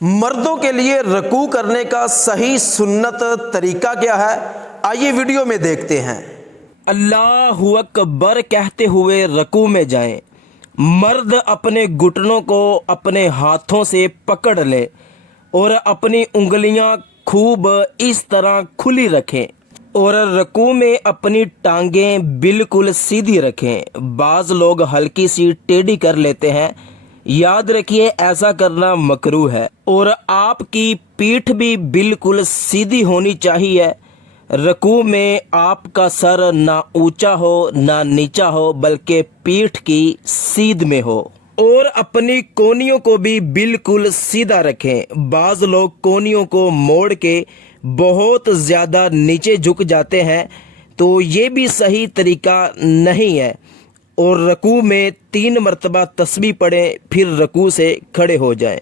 मर्दों के लिए रकू करने का सही सुन्नत तरीका क्या है, आइए वीडियो में देखते हैं। अल्लाहु अकबर कहते हुए रकू में जाएं। मर्द अपने घुटनों को अपने हाथों से पकड़ ले और अपनी उंगलियां खूब इस तरह खुली रखें और रकू में अपनी टांगें बिल्कुल सीधी रखें। बाज़ लोग हल्की सी टेढ़ी कर लेते हैं, याद रखिए ऐसा करना मकरूह है। और आपकी पीठ भी बिल्कुल सीधी होनी चाहिए। रकू में आपका सर ना ऊंचा हो ना नीचा हो, बल्कि पीठ की सीध में हो। और अपनी कोहनियों को भी बिल्कुल सीधा रखें। बाज़ लोग कोहनियों को मोड़ के बहुत ज़्यादा नीचे झुक जाते हैं, तो ये भी सही तरीका नहीं है। और रकू में 3 मरतबा तस्बीह पढ़ें, फिर रकू से खड़े हो जाएं।